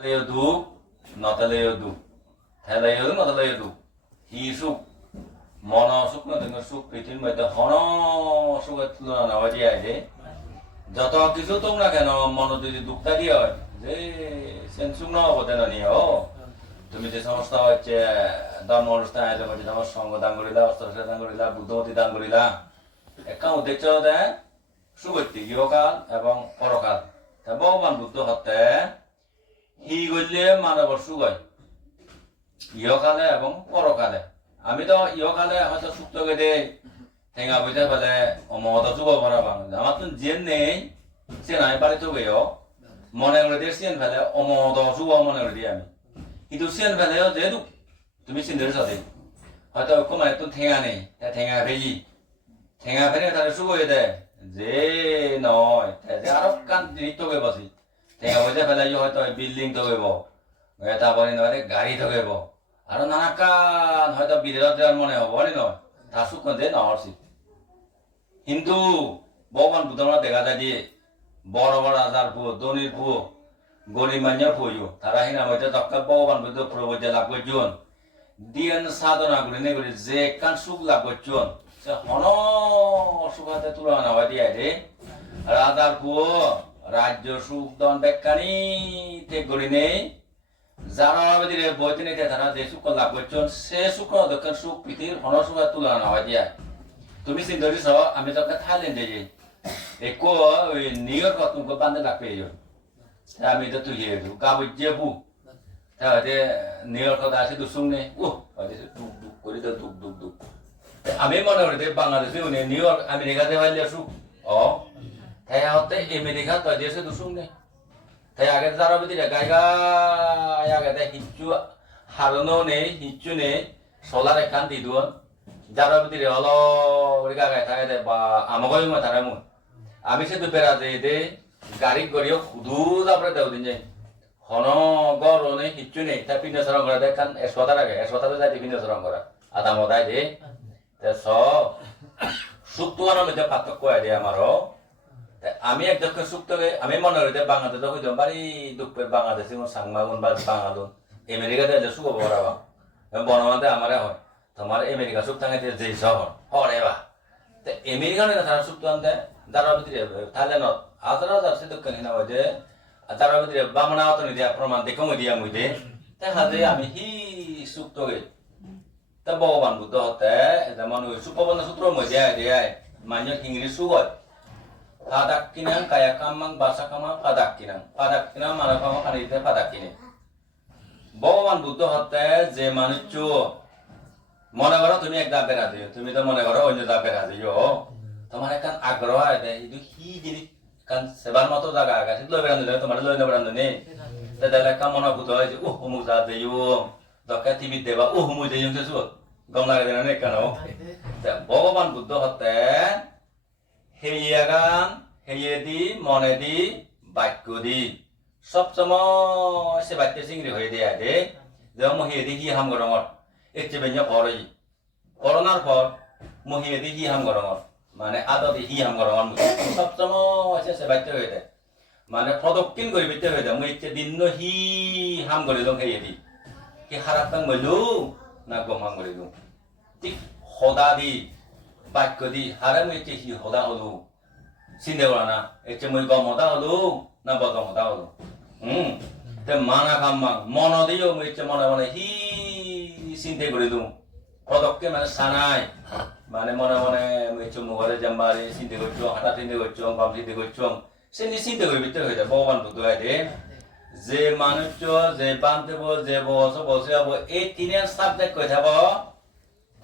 দু নতালেয় দু হেলায় দু নতালেয় দু হি সুখ মন অসুখ না দেখবেন সুখ পৃথিবীর মধ্যে হন অসুখের তুলনা নেওয়া যায় যে যত কিছু তোমরা কেন মন যদি দুঃখ দিয়ে হয় যে সেন্সুম না হতে না নিয়ে ও তুমি যে সমস্ত হচ্ছে ধর্ম অনুষ্ঠান আয়োজন করছে তোমার সঙ্গ দান করিলা অস্ত্র দান করিলা বুদ্ধমতি দান করিলা একটা উদ্দেশ্য দেয় সুগত্যি গৃহকাল এবং পরকাল ভগবান বুদ্ধ হত্যা হি করলে মানবর সুগয় ইহকালে এবং পরকালে আমি তো ইহকালে হয়তো সুপ্ত গেদে ঠেঙা বইতে ফেলে অমত যুব ভরা বাংলা আমার তো জেন নেই সে নাই পারে তো গেও মনে করে দিয়ে সিয়েন ফেলে অমত যুব মনে করে দিয়ে আমি। কিন্তু সিয়েন ফেলেও যেহেতু তুমি চিন্তার সাথে হয়তো কমায় তো ঠেঙা নেই ঠেঙা ফেলি ঠেঙা ফেলে তাহলে শুভ হয়ে দেয় যে নয় আরও কান জিনিস তো বসি ঠেঙা বইতে ফেলে হয়তো বিল্ডিং তো গেব তারপরে নয় গাড়ি তো গেব আরও নানা কান হয়তো বিদেশত মনে হব নি নয় তা সুখ যে নহরছি কিন্তু ভগবান বুদ্ধরা দেখা যায় যে বড় বড় রাজার পুয়ো ধনির পুয়ো গরিব মান্যর পুয়ো তারা হিনা মধ্যে দক্কা ভগবান বুদ্ধ প্রবজ্জা লাভ করছুন দিয়েন সাধনা করে নে করে যে কান সুখ লাভ করছুন সে হন সুখাতে তুলনা হয় দিয়া রে রাজার পুয়ো রাজ্য সুখ দন বেকানি তে গড়ি নেই। যারা আমাদের বইতে নিতে তারা যে সুখ লাভ করছেন, সে সুখ দক্ষিণ সুখ পৃথিবীর হন সুখের তুলনা হয় দিয়া। তুমি চিন্তা করিস, আমি তোকে থাইল্যান্ডে যাই। একো নিউ তুমি বান্ধে লাগবে আমি তো তুই গাবো যেবু তাহলে নিউ ইয়র্ক আসে তো শুনে ও দুক দুক করি তো দুক দুক দুক আমি মনে করি বাংলাদেশে নিউ ইয়র্ক, আমেরিকাতে পাইলে সুখ। ও। তাই হতে আমেরিকা তো দেশে তো শুনে তাই আগে যারা বিদিরে গাইগা আগে তাই হিচ্ছু হারনো নেই হিচ্ছু নেই সোলার এখান দি দুন যারা বিদিরে হলো গা গাই থাকে দে বা আমাকে মই তারা মই আমি সে দুপেরা দে দে গাড়ি গড়িও খুদু যাবরে দেও দিন যাই হন গর নেই হিচ্ছু নেই তা পিনে সরং করা দেখ এসপাতার আগে এসপাতারে যাই পিনে সরং করা আদা মদাই দে তে স সুত্তুয়ানোর মধ্যে পার্থক্য হয় দে আমি একদম সুক্তকে আমি মনে করি যে বাংলাদেশে হইতাম বাড়ি দুঃখের বাংলাদেশে সাংমাগুন বা বাঙালুন আমেরিকাতে এলে সুখ বরাবা বনমাতে আমারে হয় তোমার আমেরিকা সুখ থাকে যে শহর, হরে বা। তে আমেরিকা না তারা সুখ আনতে তারা ভিতরে, থাইল্যান্ডত হাজার হাজার সে দক্ষিণ হিনা হয় যে তারা ভিতরে বামনা অতনি দিয়া প্রমাণ দেখো মই দিয়া মই তে হাজে আমি হি সুখ তোগে তা ভগবান বুদ্ধ হতে, যেমন সুপবন সূত্র মই দিয়া দিয়া মানুষ ইংরেজি সুখ Padakkinang kaya kamang basa kamang padakkinang. Padakkinang মানে কামা কানিতে পাদাক্কিনে ভগবান বুদ্ধ হতে যে মানুষ মনে করো তুমি এক দাপে রাজি তুমি তো মনে করো অন্য দাপে রাজি তোমার একটা আগ্রহ আছে কিন্তু কি জিনিস কারণ সেবার মতো জায়গা আছে লই বেড়ানো দিলে তোমার লই বেড়ানো নেই তাহলে একটা মনে বুদ্ধ হয় যে ও হুমুক যা দেইও দরকার টিভি দেবা ও হুমুক দেইও গম লাগে নেই কেন ভগবান বুদ্ধ হতে হেইয়াগান হেয়ে দি মনে দি বাক্য দি সব সময় সে বাক্য সিংড়ি হয়ে দেয়া দে। যেমন মহিয়ে দি কি হাম গরমত একটি বেঞ্জা পরই। করোনার পর মহিয়ে কি হাম গরমত মানে আদতে হি হাম গরমত সব সময় সে বাক্য হয়ে দেয়। মানে প্রদক্ষিণ করে বিতে হয়ে দেয়। মই দিন হি হাম করে দং হেয়ে দি কি হারাত মইলু না গম হাম করে দং ঠিক সদা দি। বাক্য দি হারে মই ইচ্ছে হি সদা হলো চিন্তা করা না এচ্ছে মই গম হতা হলো না বদম হলো হুম তে মানা কাম্মা মন দিও মই ইচ্ছে মনে মনে হি চিন্তা করে দিও পদক্ষে মানে সানাই মানে মনে মনে মই ইচ্ছে মোবাইলে জাম্বারে চিন্তা করছ হাঁটা চিন্তা করছ বাম চিন্তা করছ সে নি চিন্তা করে বিতে হয়ে যায় ভগবান বুদ্ধ হয় দে যে মানুষ যে বান্ধব যে বস বসে হব এই তিনের সাবজেক্ট কৈ থাকব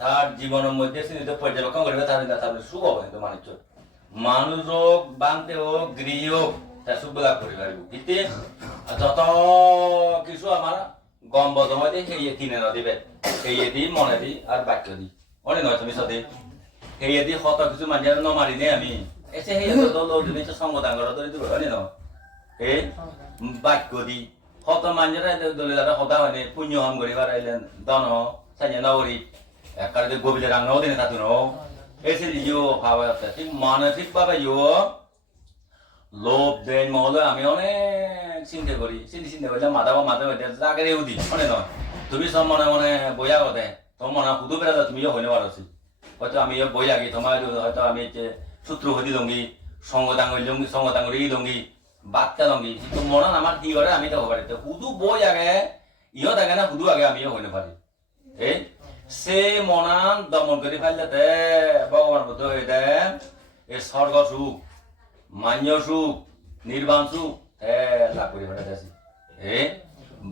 তার জীবনের মধ্যে চিন্তিত পর্যবেক্ষণ করবে তার তার শুভ হবে, কিন্তু মানুষ মানুষ হোক বান্ধে হোক, গৃহ হোক তা সুবিধা করে পারব। কিন্তু যত কিছু আমার গম বদময় দিয়ে সেই কিনে নদিবে সেই দি মনে দি আর বাক্য দি অনে নয় তুমি সদে। সেই দি শত কিছু মানুষ নমারি নে আমি। এসে সেই সঙ্গ ডাঙর ধরে দিব হয়নে ন এই বাক্য দি শত মানুষরা দলে দাদা সদা হয়নে পুণ্য হাম কৰি পারাইলেন দন, সাইনে নগরী। একারে গভীরে রাঙাও দিনে তাতো ন এসে ইয়ো ভাবা আছে ঠিক মানসিক ভাবে ইয়ো লোভ, দেন, মহলে আমি অনেক চিন্তা করি। চিন্তা চিন্তা করলে মাথা মাথা হইতে জাগেরে উদি মনে নয়। তুমি সব মনে মনে বইয়া কথা তোমার মনে শুধু বেড়া তুমিও হইনে পারছি হয়তো আমি বই আগে তোমার হয়তো আমি যে সূত্র হদি দঙ্গি সঙ্গ ডাঙরি লঙ্গি, সঙ্গ ডাঙরি দঙ্গি বাচ্চা দঙ্গি কিন্তু মনে আমার কি করে, আমি তো হব পারি শুধু বই আগে ইহ থাকে না শুধু আগে আমিও হইনে পারি এই সে মনান দমন করে ফেললেতে ভগবান বুদ্ধ হইতে এই স্বর্গ সুখ, মান্য সুখ, নির্বাণ সুখ হে লাভ করে ফেলাইতেছি এ,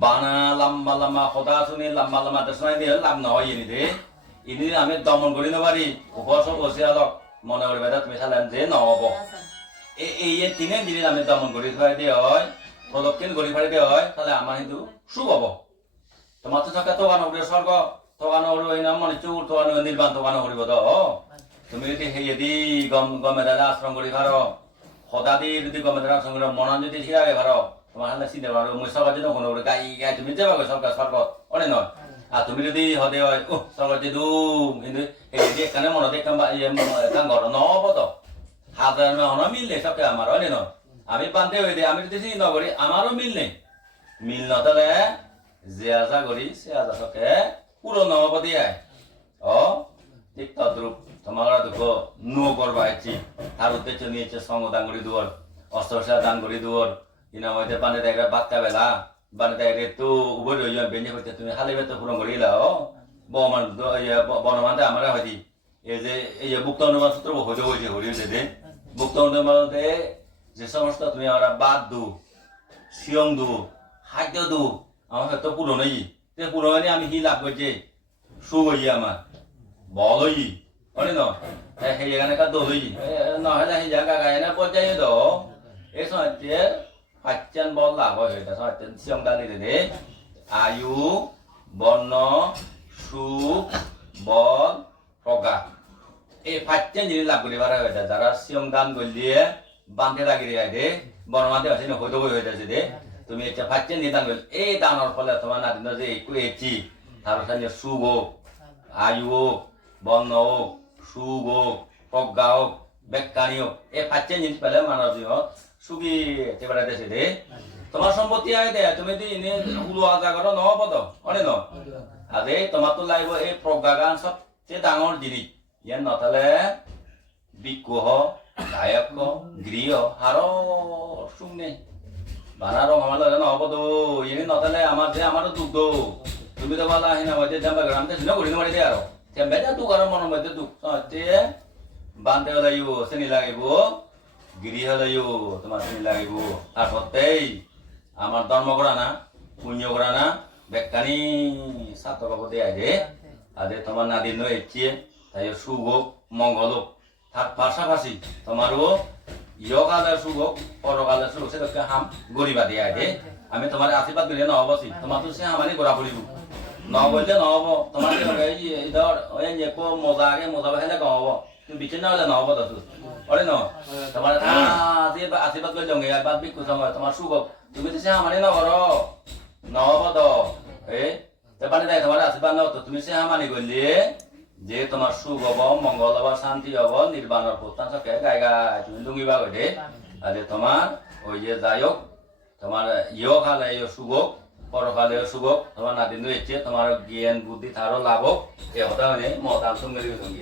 বানা লম্বা লম্বা সদা শুনি, লম্বা লম্বা দেশনাই দিয়ে লাভ নহয় এনি দে এনি আমি দমন কৰি নপাৰি উপসব বসে অলপ মনে কৰিবা দে, তুমি চালেন যে নহ'ব। এই তিনে যদি আমি দমন কৰি থৈ দিয়া হয় প্ৰদক্ষিণ কৰি থৈ দিয়া হয়, তাহলে আমাৰ সেইটো সুখ হ'ব। তোমার তো থাকে উঠে স্বর্গ উঠে ওই নাম মানে চুর তোকানো নির্বাণ তোকানো করিব তো তুমি যদি সেই যদি গম, গমে দাদা আশ্রম করি পারো সদা দি যদি গমে দাদা আশ্রম করি মনান যদি হিরাগে পারো তোমার হালে চিন্তা পারো মই সরকার যদি কোনো গাই গাই, তুমি যাবা গো সরকার স্বর্গ অনে নয় আর তুমি যদি হদে হয় ও সরকার যে দুম, কিন্তু এই যে এখানে মনে বা ইয়ে কাম করো নহব তো। হাজার হন মিললে সবকে আমার অনে নয় আমি পান্তে হয়ে আমি যদি চিন্তা করি আমারও মিল নেই। মিল নতলে যে আশা করি সে আশা সকে পূরণ হব দিয়ে। ও, ঠিক তদ্রুপ। তোমার দুঃখ নো করবা ইচ্ছি তার উদ্দেশ্য নিয়েছে সঙ্গ দান করি দুয়ার, অস্ত্র দান করি দুয়ার। কিনা হইতে পানে দেয় বাচ্চা বেলা, বানে দেয় তো উভয় রইল বেঞ্জে হইতে তুমি হালে বেতে পূরণ করিলা, ও। বমান বনমানতে আমরা হইতি এই যে এই যে মুক্ত অনুমান সূত্র হইতে হয়েছে হরি দে। মুক্ত অনুমানতে যে সমস্ত তুমি আমরা বাদ দু, সিয়ং দু খাদ্য দু, আমার হয়তো পুরনো ই তে পুরনো আমি কি লাভ করছে? সু হই আমার। বল হই অনে ন? সেই এখানে কা দল হই নহলে সেই জায়গা গায় না পর্যায়ে তো। এই সময় পাচ্ছেন বল লাভ হয় এটা সময় সিয়ং দানি দে আয়ু, বর্ণ, সুখ, বল প্রজ্ঞা এই পাচ্ছেন জিনিস লাভ করি পারা হয়ে যারা সিয়ং দান করলিয়ে বান্ধে লাগি রে দে। বর্মাতে আছে না হইতে হয়ে যাচ্ছে দে। তুমি এটা পাচ্ছেন নিদান করলে এই দানোর ফলে তোমার নাদিন যে একটু এচি তারপর সুখ হোক, আয়ু হোক, বর্ণ হোক, সুখ হোক, প্রজ্ঞা হোক বেকানি হোক এই পাচ্ছেন জিনিস পেলে মানব জীবন সুখী দেশে, দে। তোমার সম্পত্তি আয় দে তুমি যদি এনে উলো আজা করো নহব তো অনে ন। আরে, তোমার তো লাগব এই প্রজ্ঞা গান সবচেয়ে ডাঙর জিনিস। ইয়ান নথালে বিক্ষোহ গায়ক, গৃহ, আরও সুখ নেই বানার রং আমার লাগে নহব তো, ইনি নতালে আমার যে আমারও দুঃখ তো। তুমি তো বলা হিনা মধ্যে জাম্বা গ্রাম তে সিনা করিনো মারি দে আরও তেমবে যা দুঃখ আর মনের মধ্যে দুঃখ। তে বান্ধে লাইব শ্রেণি লাগিব গৃহ লাইব তোমার শ্রেণি লাগিব। আর সত্যই আমার ধর্ম করা না, পুণ্য করা না, বেকানি সাত বাবু দেয় দে আদে তোমার নাদিন এসছে তাই শুভ মঙ্গল তার পাশাপাশি তোমারও ইহকালের সুখ হোক পরকালের সুখ সেটাকে হাম গরিবা দিয়া দে। আমি তোমার আশীর্বাদ দিলে নহব, সি। তোমার তো সে আমারই গোড়া পড়িব নহবলে নহব। তোমার এই ধর ওই যে মজা আগে, মজা হেলে নহব। তুমি বিচ্ছিন্ন হলে নহব তো অরে ন তোমার আশীর্বাদ করে জঙ্গে বাদ বিকু সময় তোমার হোক তুমি তো সে আমারই নগর নহব তো এ তোমার আশীর্বাদ নহ তো তুমি সে আমানি করলে যে তোমার শুভ মঙ্গল হব, শান্তি হব নির্বাণের গাই গাই তুমি লুঙ্গিবা গেছে আরে তোমার ওই যে যাই হোক তোমার ইয় খালে ইয় শুভ পরকালে শুভ তোমার নাদিন ইচ্ছে তোমার জ্ঞান, বুদ্ধি তারও লাভ এ হতা মানে মতাম তুমি